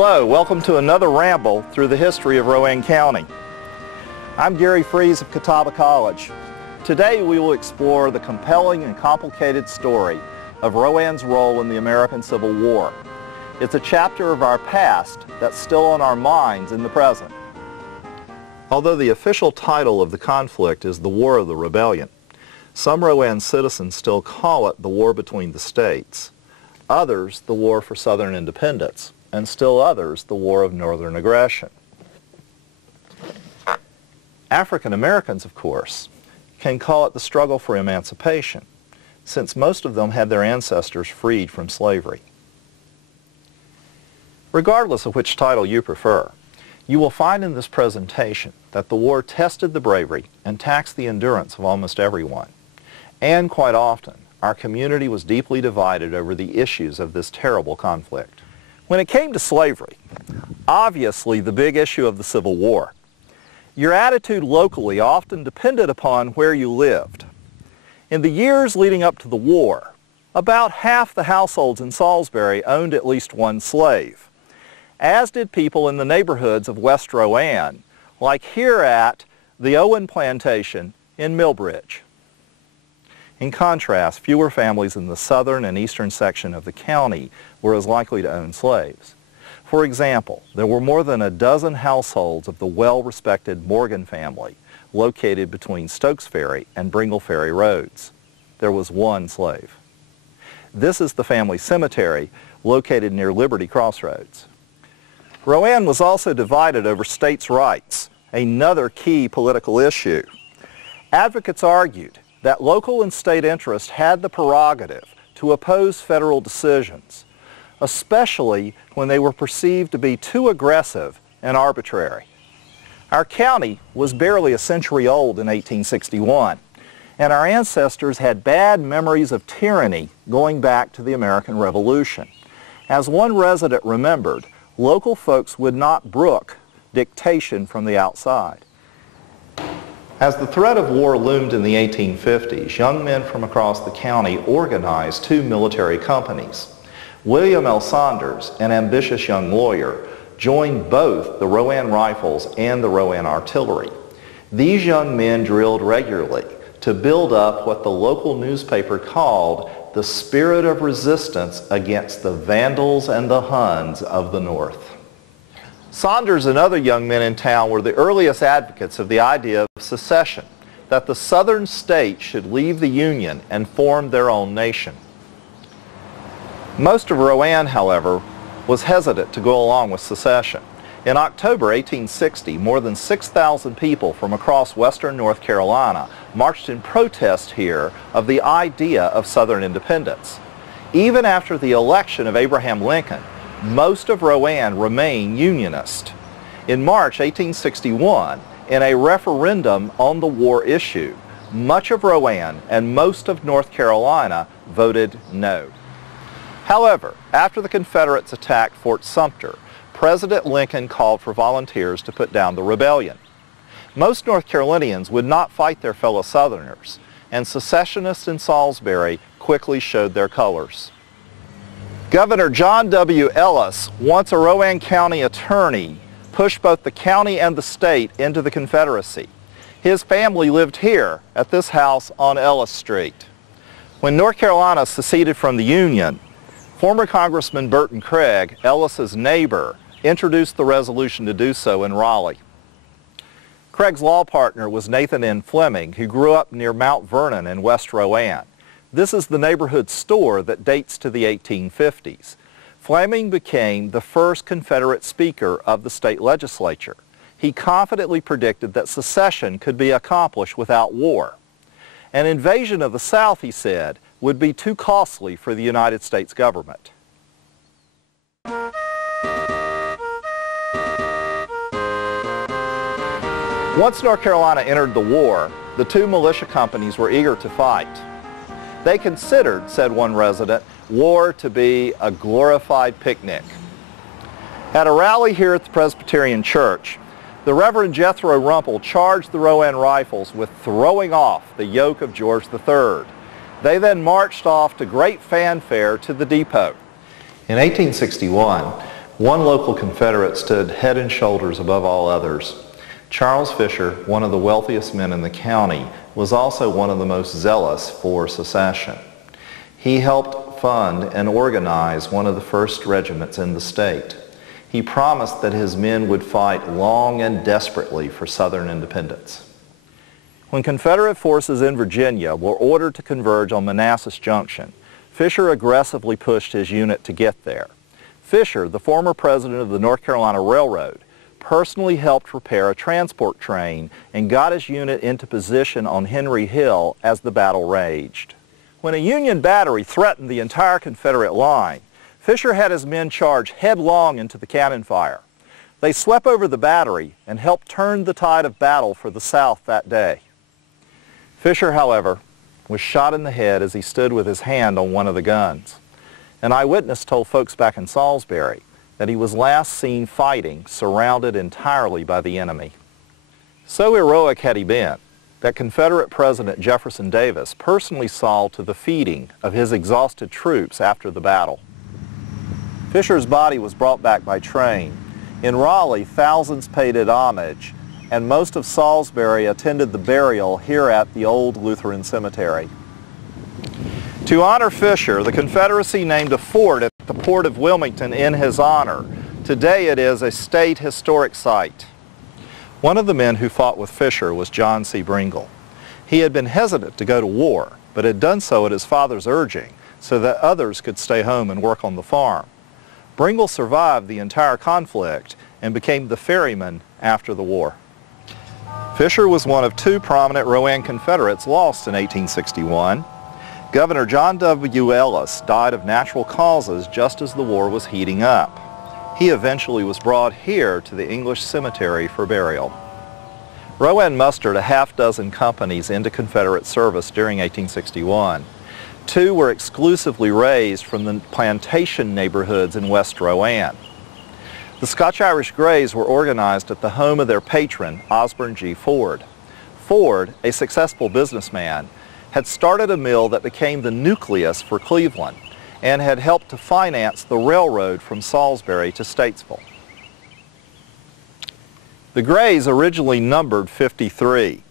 Hello, welcome to another ramble through the history of Rowan County. I'm Gary Fries of Catawba College. Today we will explore the compelling and complicated story of Rowan's role in the American Civil War. It's a chapter of our past that's still on our minds in the present. Although the official title of the conflict is the War of the Rebellion, some Rowan citizens still call it the War between the States, others the War for Southern Independence, and still others the War of Northern Aggression. African Americans, of course, can call it the struggle for emancipation, since most of them had their ancestors freed from slavery. Regardless of which title you prefer, you will find in this presentation that the war tested the bravery and taxed the endurance of almost everyone. And quite often, our community was deeply divided over the issues of this terrible conflict. When it came to slavery, obviously the big issue of the Civil War, your attitude locally often depended upon where you lived. In the years leading up to the war, about half the households in Salisbury owned at least one slave, as did people in the neighborhoods of West Rowan, like here at the Owen Plantation in Millbridge. In contrast, fewer families in the southern and eastern section of the county were as likely to own slaves. For example, there were more than a dozen households of the well-respected Morgan family located between Stokes Ferry and Bringle Ferry roads. There was one slave. This is the family cemetery located near Liberty Crossroads. Rowan was also divided over states' rights, another key political issue. Advocates argued that local and state interests had the prerogative to oppose federal decisions, especially when they were perceived to be too aggressive and arbitrary. Our county was barely a century old in 1861, and our ancestors had bad memories of tyranny going back to the American Revolution. As one resident remembered, local folks would not brook dictation from the outside. As the threat of war loomed in the 1850s, young men from across the county organized two military companies. William L. Saunders, an ambitious young lawyer, joined both the Rowan Rifles and the Rowan Artillery. These young men drilled regularly to build up what the local newspaper called the spirit of resistance against the Vandals and the Huns of the North. Saunders and other young men in town were the earliest advocates of the idea of secession, that the southern states should leave the Union and form their own nation. Most of Rowan, however, was hesitant to go along with secession. In October 1860, more than 6,000 people from across western North Carolina marched in protest here of the idea of Southern independence. Even after the election of Abraham Lincoln, most of Rowan remained Unionist. In March 1861, in a referendum on the war issue, much of Rowan and most of North Carolina voted no. However, after the Confederates attacked Fort Sumter, President Lincoln called for volunteers to put down the rebellion. Most North Carolinians would not fight their fellow Southerners, and secessionists in Salisbury quickly showed their colors. Governor John W. Ellis, once a Rowan County attorney, pushed both the county and the state into the Confederacy. His family lived here at this house on Ellis Street. When North Carolina seceded from the Union, former Congressman Burton Craig, Ellis's neighbor, introduced the resolution to do so in Raleigh. Craig's law partner was Nathan N. Fleming, who grew up near Mount Vernon in West Rowan. This is the neighborhood store that dates to the 1850s. Fleming became the first Confederate Speaker of the state legislature. He confidently predicted that secession could be accomplished without war. An invasion of the South, he said, would be too costly for the United States government. Once North Carolina entered the war, the two militia companies were eager to fight. They considered, said one resident, war to be a glorified picnic. At a rally here at the Presbyterian Church, the Reverend Jethro Ramble charged the Rowan Rifles with throwing off the yoke of George III. They then marched off to great fanfare to the depot. In 1861, One local Confederate stood head and shoulders above all others. Charles Fisher, one of the wealthiest men in the county, was also one of the most zealous for secession. He helped fund and organize one of the first regiments in the state. He promised that his men would fight long and desperately for Southern independence. When Confederate forces in Virginia were ordered to converge on Manassas Junction, Fisher aggressively pushed his unit to get there. Fisher, the former president of the North Carolina Railroad, personally helped repair a transport train and got his unit into position on Henry Hill as the battle raged. When a Union battery threatened the entire Confederate line, Fisher had his men charge headlong into the cannon fire. They swept over the battery and helped turn the tide of battle for the South that day. Fisher, however, was shot in the head as he stood with his hand on one of the guns. An eyewitness told folks back in Salisbury that he was last seen fighting, surrounded entirely by the enemy. So heroic had he been that Confederate President Jefferson Davis personally saw to the feeding of his exhausted troops after the battle. Fisher's body was brought back by train. In Raleigh, thousands paid it homage, and most of Salisbury attended the burial here at the old Lutheran cemetery. To honor Fisher, the Confederacy named a fort at the port of Wilmington in his honor. Today it is a state historic site. One of the men who fought with Fisher was John C. Bringle. He had been hesitant to go to war, but had done so at his father's urging so that others could stay home and work on the farm. Bringle survived the entire conflict and became the ferryman after the war. Fisher was one of two prominent Rowan Confederates lost in 1861. Governor John W. Ellis died of natural causes just as the war was heating up. He eventually was brought here to the English cemetery for burial. Rowan mustered a half-dozen companies into Confederate service during 1861. Two were exclusively raised from the plantation neighborhoods in West Rowan. The Scotch-Irish Greys were organized at the home of their patron, Osborne G. Ford. Ford, a successful businessman, had started a mill that became the nucleus for Cleveland and had helped to finance the railroad from Salisbury to Statesville. The Greys originally numbered 53.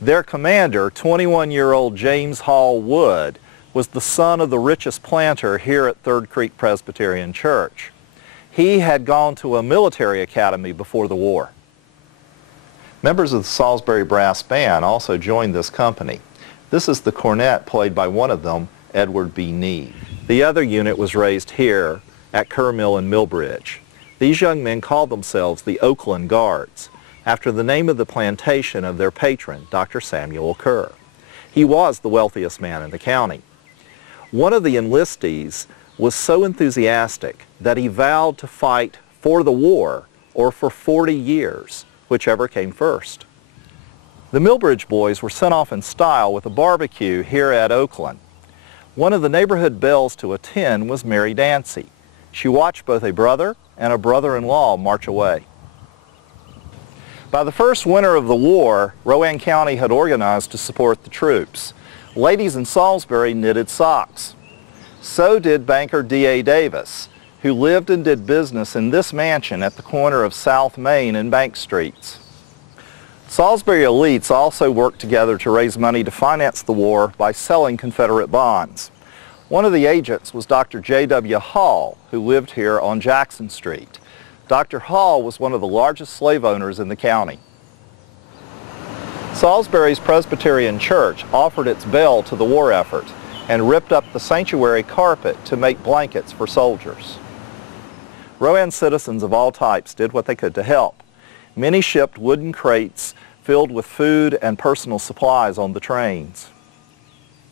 Their commander, 21-year-old James Hall Wood, was the son of the richest planter here at Third Creek Presbyterian Church. He had gone to a military academy before the war. Members of the Salisbury Brass Band also joined this company. This is the cornet played by one of them, Edward B. Neave. The other unit was raised here at Kerr Mill in Millbridge. These young men called themselves the Oakland Guards, after the name of the plantation of their patron, Dr. Samuel Kerr. He was the wealthiest man in the county. One of the enlistees was so enthusiastic that he vowed to fight for the war or for 40 years, whichever came first. The Millbridge boys were sent off in style with a barbecue here at Oakland. One of the neighborhood belles to attend was Mary Dancy. She watched both a brother and a brother-in-law march away. By the first winter of the war, Rowan County had organized to support the troops. Ladies in Salisbury knitted socks. So did banker D.A. Davis, who lived and did business in this mansion at the corner of South Main and Bank Streets. Salisbury elites also worked together to raise money to finance the war by selling Confederate bonds. One of the agents was Dr. J.W. Hall, who lived here on Jackson Street. Dr. Hall was one of the largest slave owners in the county. Salisbury's Presbyterian Church offered its bell to the war effort and ripped up the sanctuary carpet to make blankets for soldiers. Rowan citizens of all types did what they could to help. Many shipped wooden crates filled with food and personal supplies on the trains.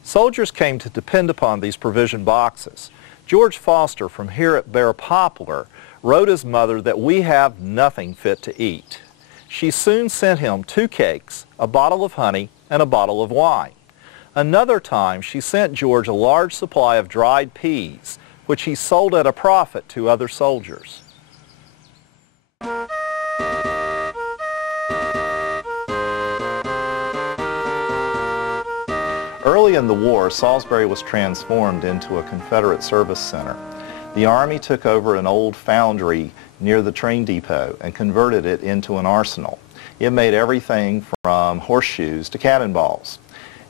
Soldiers came to depend upon these provision boxes. George Foster from here at Bear Poplar wrote his mother that we have nothing fit to eat. She soon sent him 2 cakes, a bottle of honey, and a bottle of wine. Another time she sent George a large supply of dried peas, which he sold at a profit to other soldiers. Early in the war, Salisbury was transformed into a Confederate service center. The Army took over an old foundry near the train depot and converted it into an arsenal. It made everything from horseshoes to cannonballs.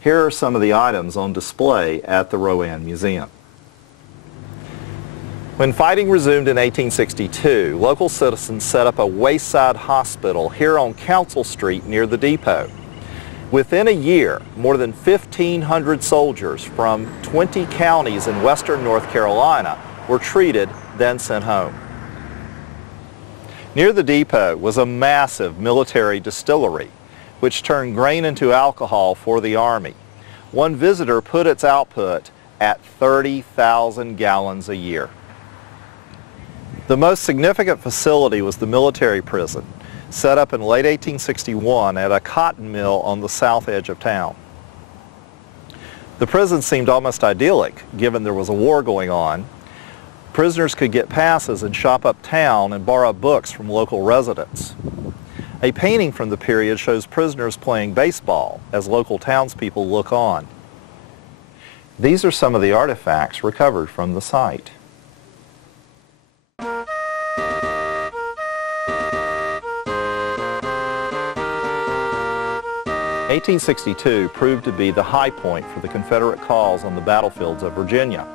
Here are some of the items on display at the Rowan Museum. When fighting resumed in 1862, local citizens set up a wayside hospital here on Council Street near the depot. Within a year, more than 1,500 soldiers from 20 counties in western North Carolina were treated, then sent home. Near the depot was a massive military distillery, which turned grain into alcohol for the Army. One visitor put its output at 30,000 gallons a year. The most significant facility was the military prison, set up in late 1861 at a cotton mill on the south edge of town. The prison seemed almost idyllic, given there was a war going on. Prisoners could get passes and shop uptown and borrow books from local residents. A painting from the period shows prisoners playing baseball as local townspeople look on. These are some of the artifacts recovered from the site. 1862 proved to be the high point for the Confederate cause on the battlefields of Virginia.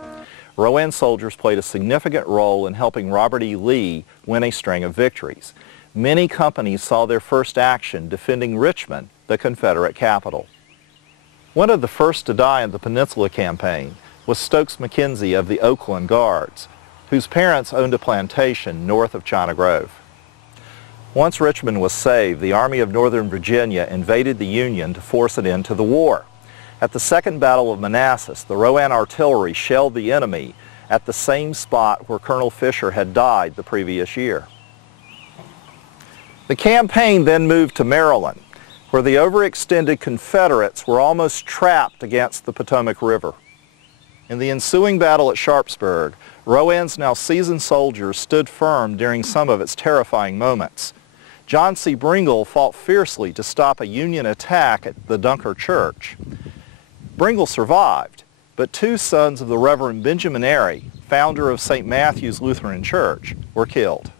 Rowan soldiers played a significant role in helping Robert E. Lee win a string of victories. Many companies saw their first action defending Richmond, the Confederate capital. One of the first to die in the Peninsula Campaign was Stokes McKenzie of the Oakland Guards, whose parents owned a plantation north of China Grove. Once Richmond was saved, the Army of Northern Virginia invaded the Union to force an end to the war. At the Second Battle of Manassas, the Rowan artillery shelled the enemy at the same spot where Colonel Fisher had died the previous year. The campaign then moved to Maryland, where the overextended Confederates were almost trapped against the Potomac River. In the ensuing battle at Sharpsburg, Rowan's now seasoned soldiers stood firm during some of its terrifying moments. John C. Bringle fought fiercely to stop a Union attack at the Dunker Church. Bringle survived, but two sons of the Reverend Benjamin Airy, founder of St. Matthew's Lutheran Church, were killed.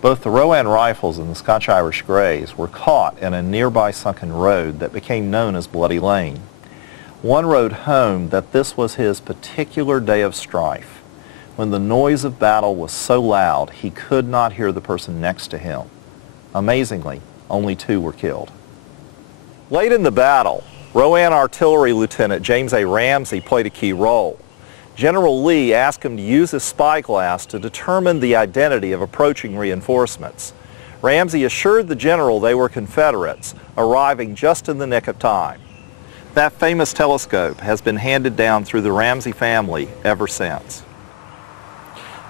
Both the Rowan Rifles and the Scotch-Irish Greys were caught in a nearby sunken road that became known as Bloody Lane. One wrote home that this was his particular day of strife, when the noise of battle was so loud he could not hear the person next to him. Amazingly, only two were killed. Late in the battle, Rowan Artillery Lieutenant James A. Ramsey played a key role. General Lee asked him to use his spyglass to determine the identity of approaching reinforcements. Ramsey assured the general they were Confederates, arriving just in the nick of time. That famous telescope has been handed down through the Ramsey family ever since.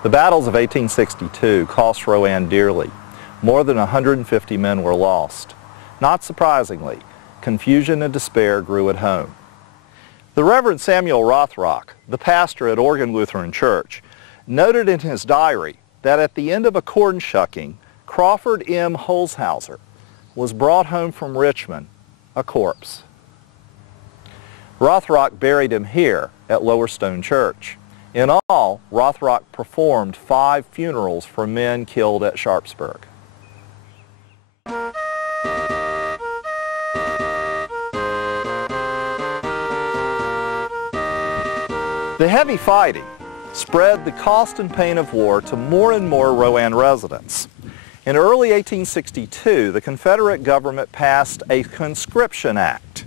The battles of 1862 cost Rowan dearly. More than 150 men were lost. Not surprisingly, confusion and despair grew at home. The Reverend Samuel Rothrock, the pastor at Oregon Lutheran Church, noted in his diary that at the end of a corn shucking, Crawford M. Holzhauser was brought home from Richmond, a corpse. Rothrock buried him here at Lower Stone Church. In all, Rothrock performed 5 funerals for men killed at Sharpsburg. The heavy fighting spread the cost and pain of war to more and more Rowan residents. In early 1862, the Confederate government passed a conscription act,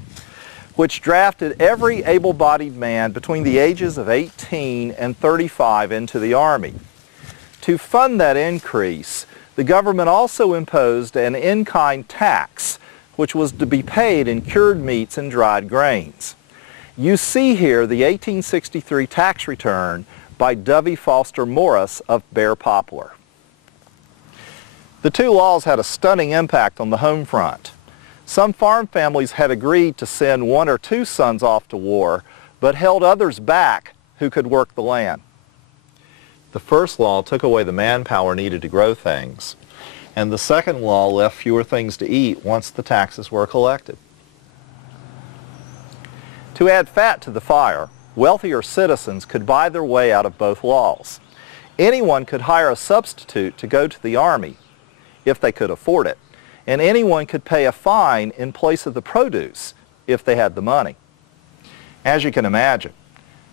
which drafted every able-bodied man between the ages of 18 and 35 into the Army. To fund that increase, the government also imposed an in-kind tax, which was to be paid in cured meats and dried grains. You see here the 1863 tax return by Dovey Foster Morris of Bear Poplar. The two laws had a stunning impact on the home front. Some farm families had agreed to send 1 or 2 sons off to war, but held others back who could work the land. The first law took away the manpower needed to grow things, and the second law left fewer things to eat once the taxes were collected. To add fat to the fire, wealthier citizens could buy their way out of both laws. Anyone could hire a substitute to go to the Army if they could afford it, and anyone could pay a fine in place of the produce if they had the money. As you can imagine,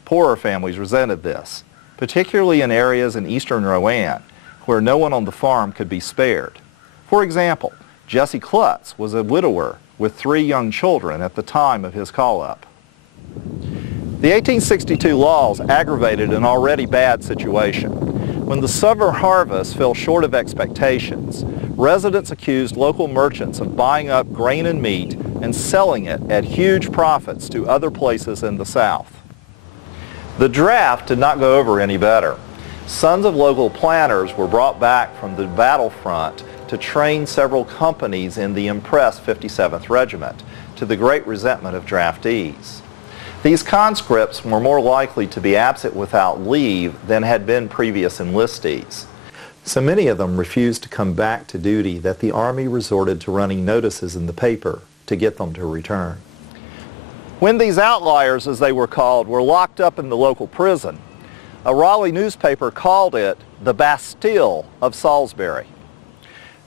poorer families resented this, particularly in areas in eastern Rowan where no one on the farm could be spared. For example, Jesse Klutz was a widower with 3 young children at the time of his call-up. The 1862 laws aggravated an already bad situation. When the summer harvest fell short of expectations, residents accused local merchants of buying up grain and meat and selling it at huge profits to other places in the South. The draft did not go over any better. Sons of local planters were brought back from the battlefront to train several companies in the impressed 57th Regiment, to the great resentment of draftees. These conscripts were more likely to be absent without leave than had been previous enlistees. So many of them refused to come back to duty that the Army resorted to running notices in the paper to get them to return. When these outliers, as they were called, were locked up in the local prison, a Raleigh newspaper called it the Bastille of Salisbury.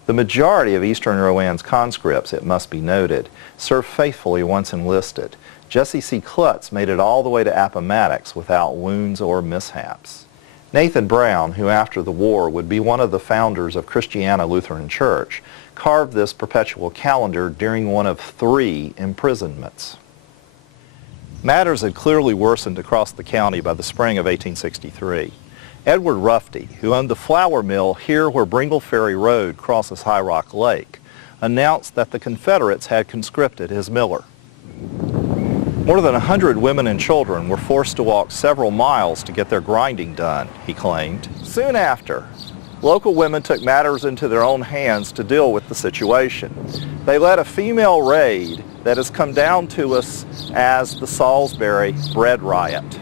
The majority of eastern Rowan's conscripts, it must be noted, served faithfully once enlisted. Jesse C. Klutz made it all the way to Appomattox without wounds or mishaps. Nathan Brown, who after the war would be one of the founders of Christiana Lutheran Church, carved this perpetual calendar during one of 3 imprisonments. Matters had clearly worsened across the county by the spring of 1863. Edward Rufty, who owned the flour mill here where Bringle Ferry Road crosses High Rock Lake, announced that the Confederates had conscripted his miller. More than 100 women and children were forced to walk several miles to get their grinding done, he claimed. Soon after, local women took matters into their own hands to deal with the situation. They led a female raid that has come down to us as the Salisbury Bread Riot.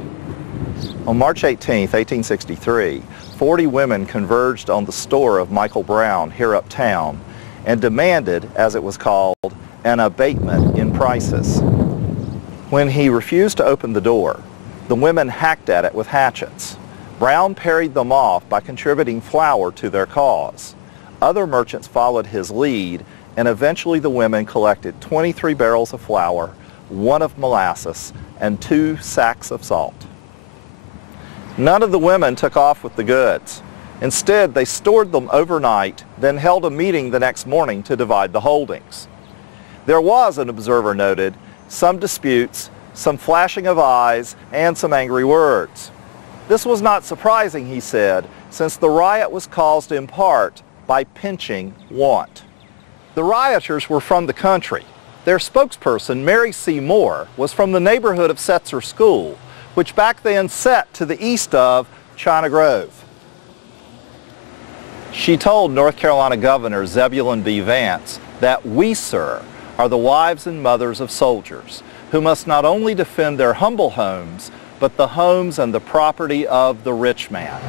On March 18, 1863, 40 women converged on the store of Michael Brown here uptown and demanded, as it was called, an abatement in prices. When he refused to open the door, the women hacked at it with hatchets. Brown parried them off by contributing flour to their cause. Other merchants followed his lead, and eventually the women collected 23 barrels of flour, 1 of molasses, and 2 sacks of salt. None of the women took off with the goods. Instead, they stored them overnight, then held a meeting the next morning to divide the holdings. There was, an observer noted, some disputes, some flashing of eyes, and some angry words. This was not surprising, he said, since the riot was caused in part by pinching want. The rioters were from the country. Their spokesperson, Mary C. Moore, was from the neighborhood of Setzer School, which back then sat to the east of China Grove. She told North Carolina Governor Zebulon B. Vance that we, sir, are the wives and mothers of soldiers who must not only defend their humble homes, but the homes and the property of the rich man.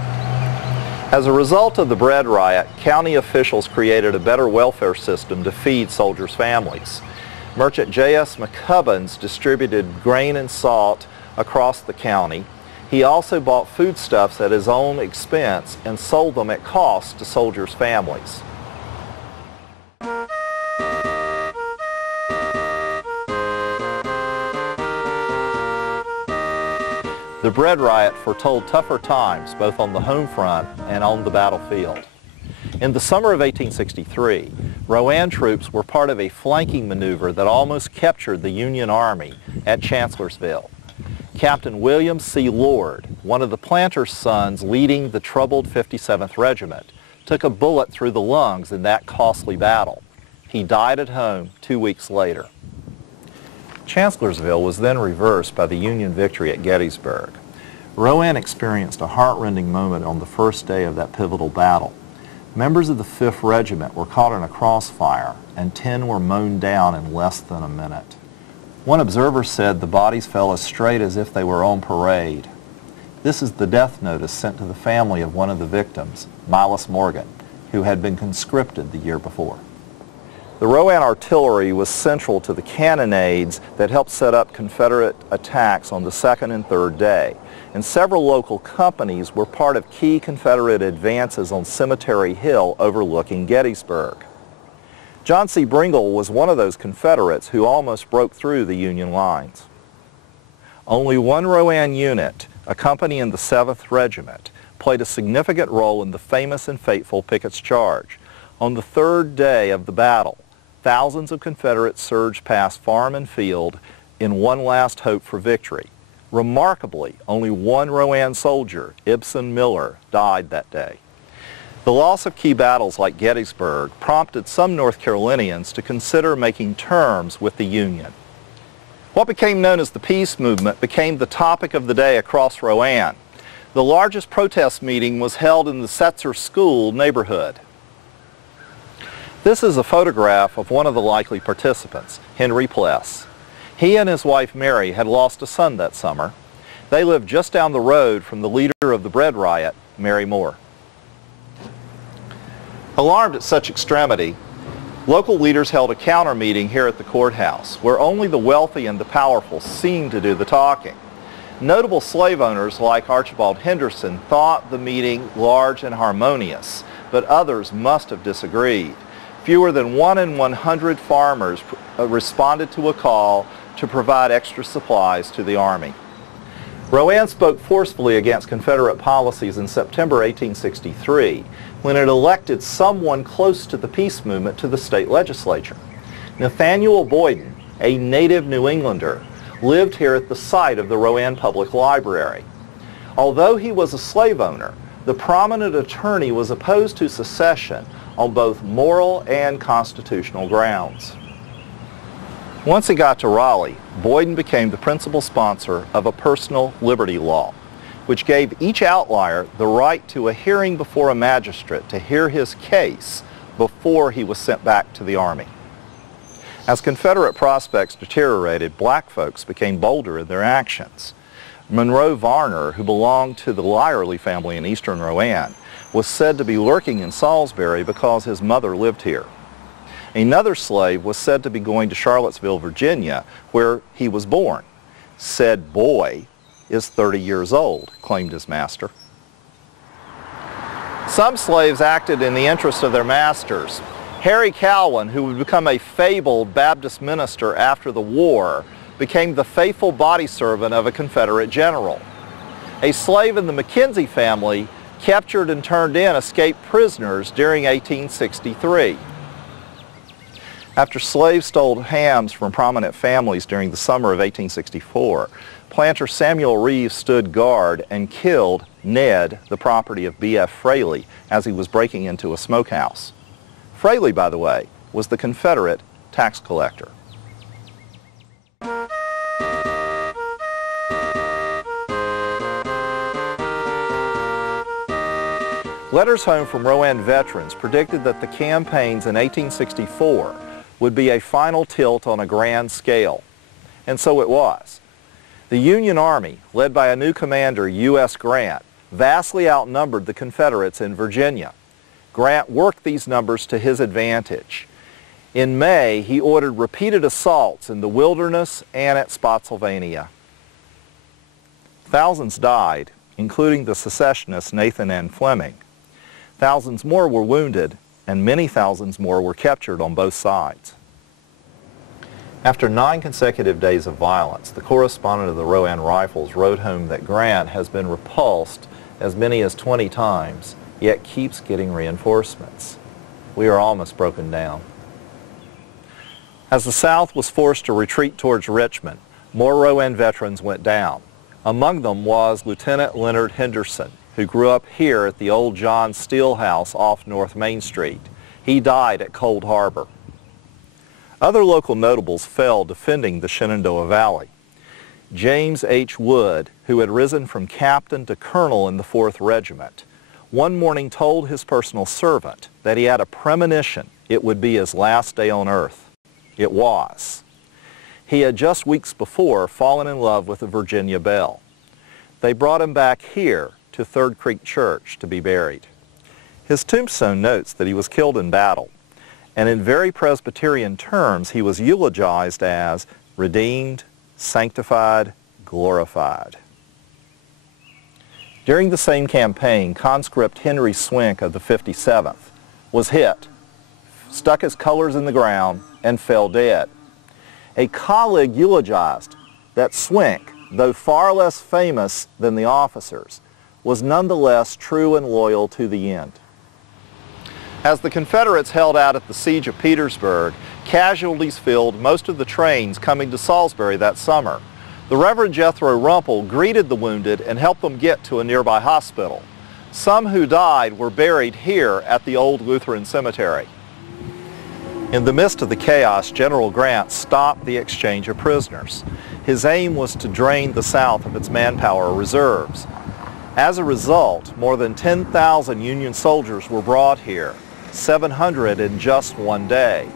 As a result of the bread riot, county officials created a better welfare system to feed soldiers' families. Merchant J.S. McCubbins distributed grain and salt across the county. He also bought foodstuffs at his own expense and sold them at cost to soldiers' families. The bread riot foretold tougher times both on the home front and on the battlefield. In the summer of 1863, Rowan troops were part of a flanking maneuver that almost captured the Union Army at Chancellorsville. Captain William C. Lord, one of the planter's sons leading the troubled 57th Regiment, took a bullet through the lungs in that costly battle. He died at home 2 weeks later. Chancellorsville was then reversed by the Union victory at Gettysburg. Rowan experienced a heart-rending moment on the first day of that pivotal battle. Members of the 5th Regiment were caught in a crossfire, and 10 were mown down in less than a minute. One observer said the bodies fell as straight as if they were on parade. This is the death notice sent to the family of one of the victims, Milas Morgan, who had been conscripted the year before. The Rowan artillery was central to the cannonades that helped set up Confederate attacks on the second and third day, and several local companies were part of key Confederate advances on Cemetery Hill overlooking Gettysburg. John C. Bringle was one of those Confederates who almost broke through the Union lines. Only one Rowan unit, a company in the 7th Regiment, played a significant role in the famous and fateful Pickett's Charge. On the third day of the battle, thousands of Confederates surged past farm and field in one last hope for victory. Remarkably, only one Rowan soldier, Ibsen Miller, died that day. The loss of key battles like Gettysburg prompted some North Carolinians to consider making terms with the Union. What became known as the peace movement became the topic of the day across Rowan. The largest protest meeting was held in the Setzer School neighborhood. This is a photograph of one of the likely participants, Henry Pless. He and his wife Mary had lost a son that summer. They lived just down the road from the leader of the bread riot, Mary Moore. Alarmed at such extremity, local leaders held a counter meeting here at the courthouse, where only the wealthy and the powerful seemed to do the talking. Notable slave owners like Archibald Henderson thought the meeting large and harmonious, but others must have disagreed. Fewer than 1 in 100 farmers responded to a call to provide extra supplies to the Army. Rowan spoke forcefully against Confederate policies in September 1863 when it elected someone close to the peace movement to the state legislature. Nathaniel Boyd, a native New Englander, lived here at the site of the Rowan Public Library. Although he was a slave owner, the prominent attorney was opposed to secession on both moral and constitutional grounds. Once he got to Raleigh, Boyden became the principal sponsor of a personal liberty law, which gave each outlier the right to a hearing before a magistrate to hear his case before he was sent back to the Army. As Confederate prospects deteriorated, black folks became bolder in their actions. Monroe Varner, who belonged to the Lyerly family in eastern Rowan, was said to be lurking in Salisbury because his mother lived here. Another slave was said to be going to Charlottesville, Virginia, where he was born. Said boy is 30 years old, claimed his master. Some slaves acted in the interest of their masters. Harry Cowan, who would become a fabled Baptist minister after the war, became the faithful body servant of a Confederate general. A slave in the Mackenzie family captured and turned in escaped prisoners during 1863. After slaves stole hams from prominent families during the summer of 1864, planter Samuel Reeves stood guard and killed Ned, the property of B.F. Fraley, as he was breaking into a smokehouse. Fraley, by the way, was the Confederate tax collector. Letters home from Rowan veterans predicted that the campaigns in 1864 would be a final tilt on a grand scale, and so it was. The Union Army, led by a new commander, U.S. Grant, vastly outnumbered the Confederates in Virginia. Grant worked these numbers to his advantage. In May, he ordered repeated assaults in the Wilderness and at Spotsylvania. Thousands died, including the secessionist Nathan N. Fleming. Thousands more were wounded, and many thousands more were captured on both sides. After 9 consecutive days of violence, the correspondent of the Rowan Rifles wrote home that Grant has been repulsed as many as 20 times, yet keeps getting reinforcements. We are almost broken down. As the South was forced to retreat towards Richmond, more Rowan veterans went down. Among them was Lieutenant Leonard Henderson, who grew up here at the old John Steele House off North Main Street. He died at Cold Harbor. Other local notables fell defending the Shenandoah Valley. James H. Wood, who had risen from captain to colonel in the 4th Regiment, one morning told his personal servant that he had a premonition it would be his last day on earth. It was. He had just weeks before fallen in love with a Virginia belle. They brought him back here to Third Creek Church to be buried. His tombstone notes that he was killed in battle, and in very Presbyterian terms he was eulogized as redeemed, sanctified, glorified. During the same campaign, conscript Henry Swink of the 57th was hit, stuck his colors in the ground, and fell dead. A colleague eulogized that Swink, though far less famous than the officers, was nonetheless true and loyal to the end. As the Confederates held out at the siege of Petersburg, casualties filled most of the trains coming to Salisbury that summer. The Reverend Jethro Ramble greeted the wounded and helped them get to a nearby hospital. Some who died were buried here at the old Lutheran cemetery. In the midst of the chaos, General Grant stopped the exchange of prisoners. His aim was to drain the South of its manpower reserves. As a result, more than 10,000 Union soldiers were brought here, 700 in just one day.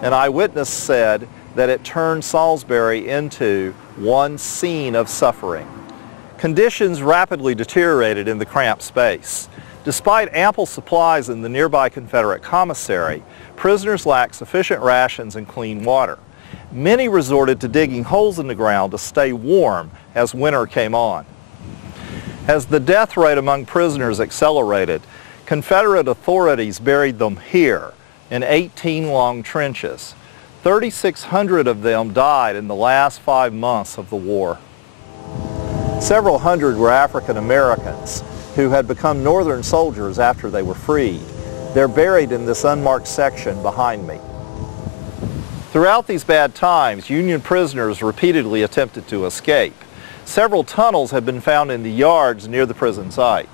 An eyewitness said that it turned Salisbury into one scene of suffering. Conditions rapidly deteriorated in the cramped space. Despite ample supplies in the nearby Confederate commissary, prisoners lacked sufficient rations and clean water. Many resorted to digging holes in the ground to stay warm as winter came on. As the death rate among prisoners accelerated, Confederate authorities buried them here in 18 long trenches. 3,600 of them died in the last 5 months of the war. Several hundred were African Americans who had become Northern soldiers after they were freed. They're buried in this unmarked section behind me. Throughout these bad times, Union prisoners repeatedly attempted to escape. Several tunnels have been found in the yards near the prison site.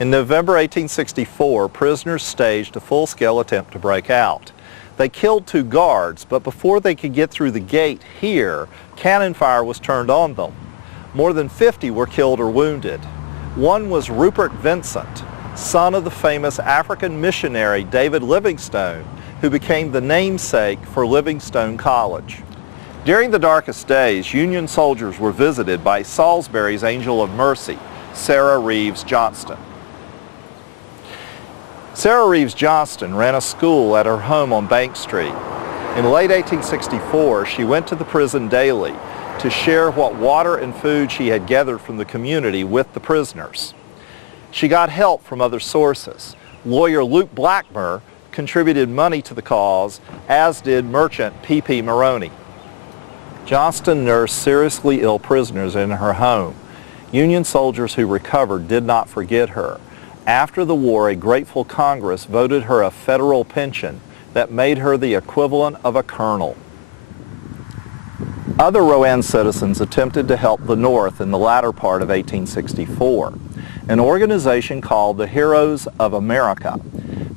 In November 1864, prisoners staged a full-scale attempt to break out. They killed 2 guards, but before they could get through the gate here, cannon fire was turned on them. More than 50 were killed or wounded. One was Rupert Vincent, son of the famous African missionary David Livingstone, who became the namesake for Livingstone College. During the darkest days, Union soldiers were visited by Salisbury's Angel of Mercy, Sarah Reeves Johnston. Sarah Reeves Johnston ran a school at her home on Bank Street. In late 1864, she went to the prison daily to share what water and food she had gathered from the community with the prisoners. She got help from other sources. Lawyer Luke Blackmer contributed money to the cause, as did merchant P.P. Maroney. Johnston nursed seriously ill prisoners in her home. Union soldiers who recovered did not forget her. After the war, a grateful Congress voted her a federal pension that made her the equivalent of a colonel. Other Rowan citizens attempted to help the North in the latter part of 1864. An organization called the Heroes of America,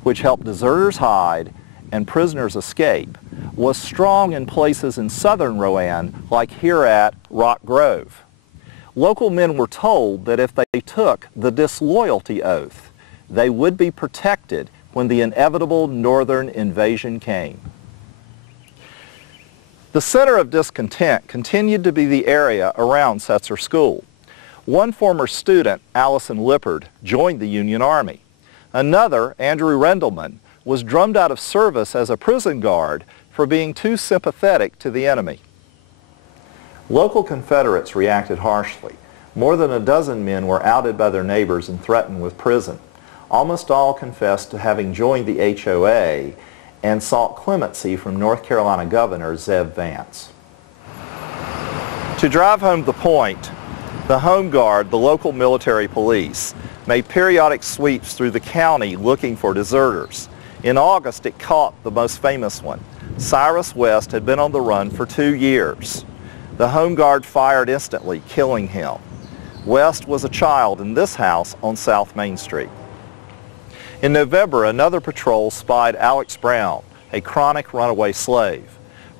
which helped deserters hide and prisoners escape, was strong in places in southern Rowan, like here at Rock Grove. Local men were told that if they took the disloyalty oath, they would be protected when the inevitable northern invasion came. The center of discontent continued to be the area around Setzer School. One former student, Allison Lippard, joined the Union Army. Another, Andrew Rendleman, was drummed out of service as a prison guard for being too sympathetic to the enemy. Local Confederates reacted harshly. More than a dozen men were outed by their neighbors and threatened with prison. Almost all confessed to having joined the HOA and sought clemency from North Carolina Governor Zeb Vance. To drive home the point, the Home Guard, the local military police, made periodic sweeps through the county looking for deserters. In August, it caught the most famous one. Cyrus West had been on the run for 2 years. The Home Guard fired instantly, killing him. West was a child in this house on South Main Street. In November, another patrol spied Alex Brown, a chronic runaway slave.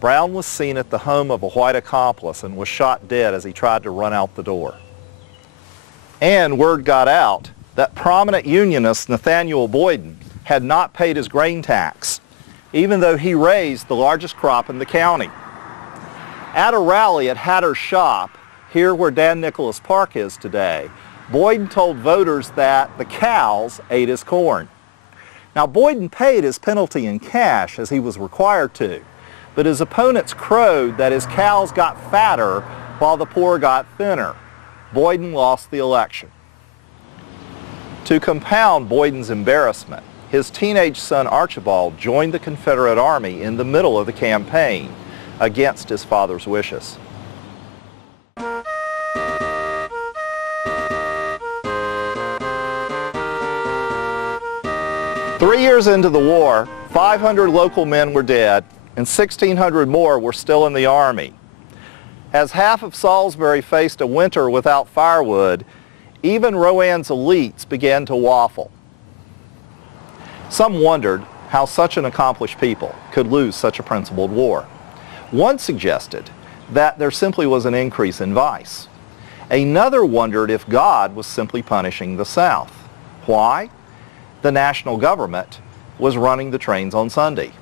Brown was seen at the home of a white accomplice and was shot dead as he tried to run out the door. And word got out that prominent Unionist Nathaniel Boyd had not paid his grain tax, even though he raised the largest crop in the county. At a rally at Hatter's Shop, here where Dan Nicholas Park is today, Boyd told voters that the cows ate his corn. Now, Boyd paid his penalty in cash as he was required to, but his opponents crowed that his cows got fatter while the poor got thinner. Boyd lost the election. To compound Boyden's embarrassment, his teenage son Archibald joined the Confederate Army in the middle of the campaign against his father's wishes. Three years into the war, 500 local men were dead and 1,600 more were still in the Army. As half of Salisbury faced a winter without firewood, even Rowan's elites began to waffle. Some wondered how such an accomplished people could lose such a principled war. One suggested that there simply was an increase in vice. Another wondered if God was simply punishing the South. Why? The national government was running the trains on Sunday.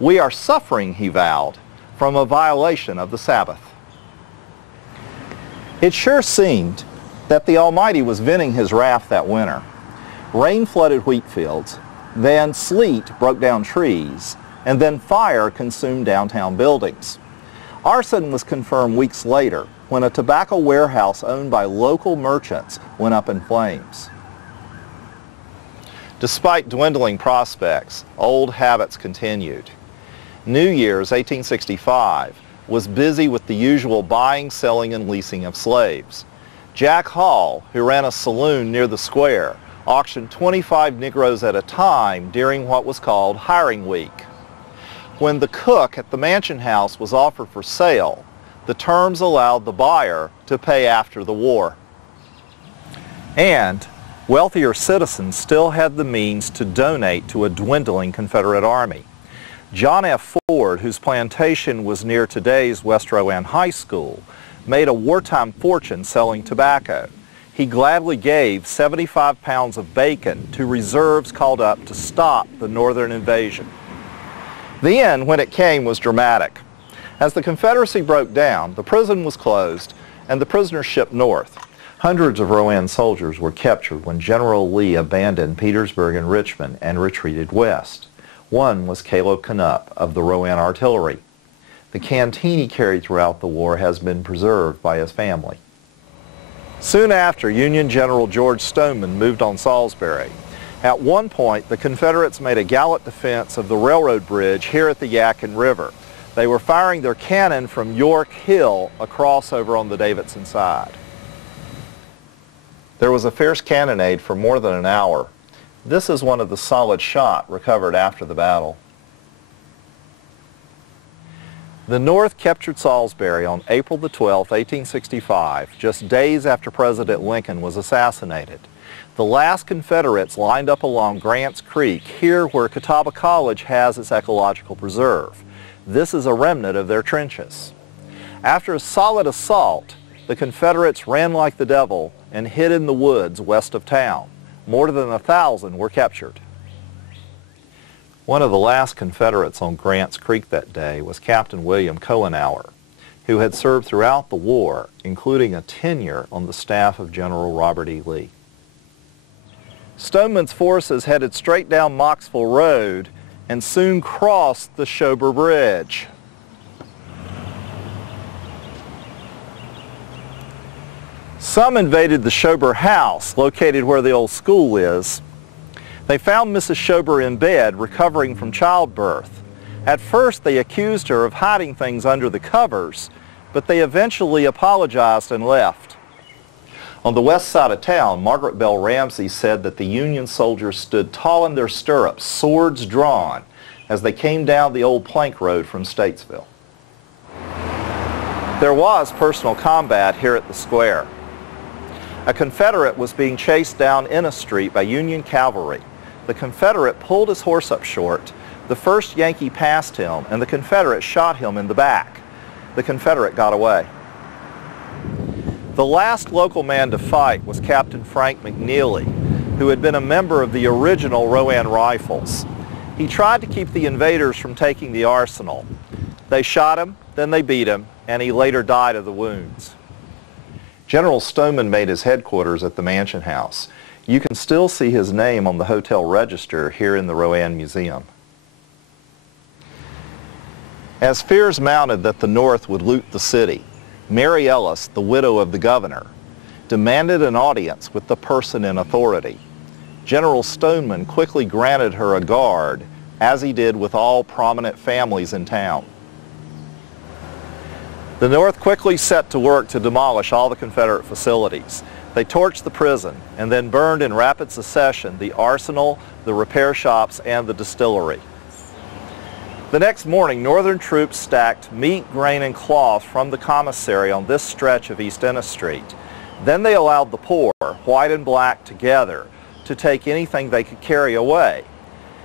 We are suffering, he vowed, from a violation of the Sabbath. It sure seemed that the Almighty was venting his wrath that winter. Rain flooded wheat fields, then sleet broke down trees, and then fire consumed downtown buildings. Arson was confirmed weeks later when a tobacco warehouse owned by local merchants went up in flames. Despite dwindling prospects, old habits continued. New Year's 1865 was busy with the usual buying, selling, and leasing of slaves. Jack Hall, who ran a saloon near the square, auctioned 25 Negroes at a time during what was called hiring week. When the cook at the mansion house was offered for sale, the terms allowed the buyer to pay after the war. And wealthier citizens still had the means to donate to a dwindling Confederate Army. John F. Ford, whose plantation was near today's West Rowan High School, made a wartime fortune selling tobacco. He gladly gave 75 pounds of bacon to reserves called up to stop the Northern invasion. The end, when it came, was dramatic. As the Confederacy broke down, the prison was closed and the prisoners shipped north. Hundreds of Rowan soldiers were captured when General Lee abandoned Petersburg and Richmond and retreated west. One was Caleb Canup of the Rowan Artillery. The canteen he carried throughout the war has been preserved by his family. Soon after, Union General George Stoneman moved on Salisbury. At one point, the Confederates made a gallant defense of the railroad bridge here at the Yadkin River. They were firing their cannon from York Hill across over on the Davidson side. There was a fierce cannonade for more than an hour. This is one of the solid shot recovered after the battle. The North captured Salisbury on April the 12th, 1865, just days after President Lincoln was assassinated. The last Confederates lined up along Grants Creek, here where Catawba College has its ecological preserve. This is a remnant of their trenches. After a solid assault, the Confederates ran like the devil and hid in the woods west of town. More than 1,000 were captured. One of the last Confederates on Grants Creek that day was Captain William Cohenauer, who had served throughout the war, including a tenure on the staff of General Robert E. Lee. Stoneman's forces headed straight down Moxville Road and soon crossed the Schober Bridge. Some invaded the Schober house, located where the old school is. They found Mrs. Schober in bed, recovering from childbirth. At first, they accused her of hiding things under the covers, but they eventually apologized and left. On the west side of town, Margaret Bell Ramsey said that the Union soldiers stood tall in their stirrups, swords drawn, as they came down the old plank road from Statesville. There was personal combat here at the square. A Confederate was being chased down in a street by Union cavalry. The Confederate pulled his horse up short. The first Yankee passed him, and the Confederate shot him in the back. The Confederate got away. The last local man to fight was Captain Frank McNeely, who had been a member of the original Rowan Rifles. He tried to keep the invaders from taking the arsenal. They shot him, then they beat him, and he later died of the wounds. General Stoneman made his headquarters at the Mansion House. You can still see his name on the hotel register here in the Rowan Museum. As fears mounted that the North would loot the city, Mary Ellis, the widow of the governor, demanded an audience with the person in authority. General Stoneman quickly granted her a guard, as he did with all prominent families in town. The North quickly set to work to demolish all the Confederate facilities. They torched the prison and then burned in rapid succession the arsenal, the repair shops, and the distillery. The next morning, Northern troops stacked meat, grain, and cloth from the commissary on this stretch of East Ennis Street. Then they allowed the poor, white and black together, to take anything they could carry away.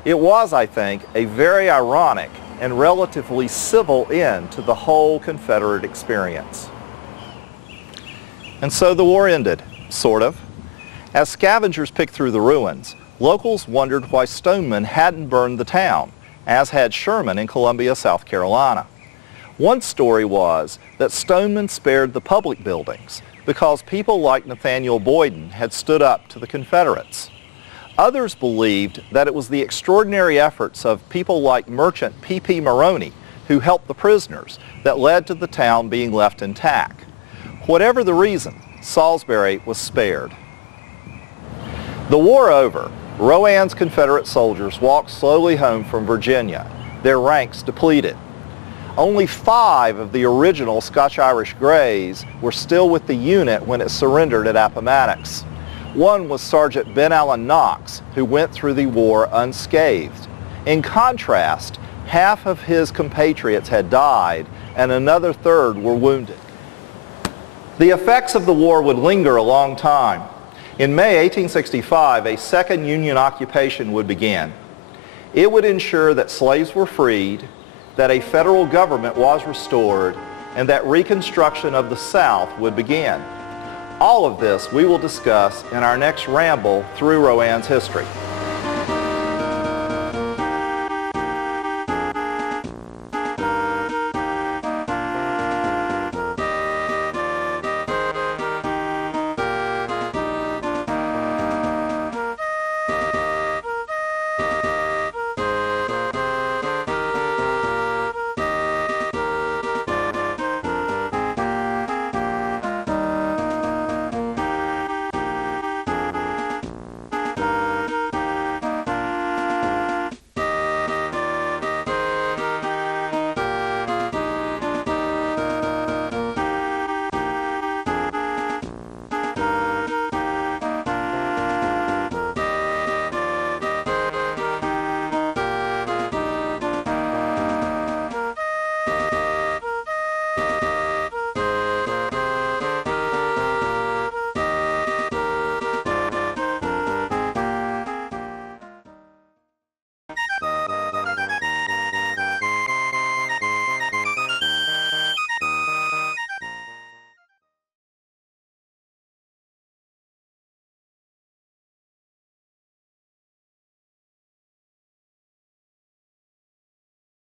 It was, I think, a very ironic and relatively civil end to the whole Confederate experience. And so the war ended, sort of. As scavengers picked through the ruins, locals wondered why Stoneman hadn't burned the town, as had Sherman in Columbia, South Carolina. One story was that Stoneman spared the public buildings because people like Nathaniel Boyd had stood up to the Confederates. Others believed that it was the extraordinary efforts of people like merchant P.P. Maroney, who helped the prisoners, that led to the town being left intact. Whatever the reason, Salisbury was spared. The war over, Rowan's Confederate soldiers walked slowly home from Virginia, their ranks depleted. Only 5 of the original Scotch-Irish Greys were still with the unit when it surrendered at Appomattox. One was Sergeant Ben Allen Knox, who went through the war unscathed. In contrast, half of his compatriots had died and another third were wounded. The effects of the war would linger a long time. In May 1865, a second Union occupation would begin. It would ensure that slaves were freed, that a federal government was restored, and that Reconstruction of the South would begin. All of this we will discuss in our next ramble through Rowan's history.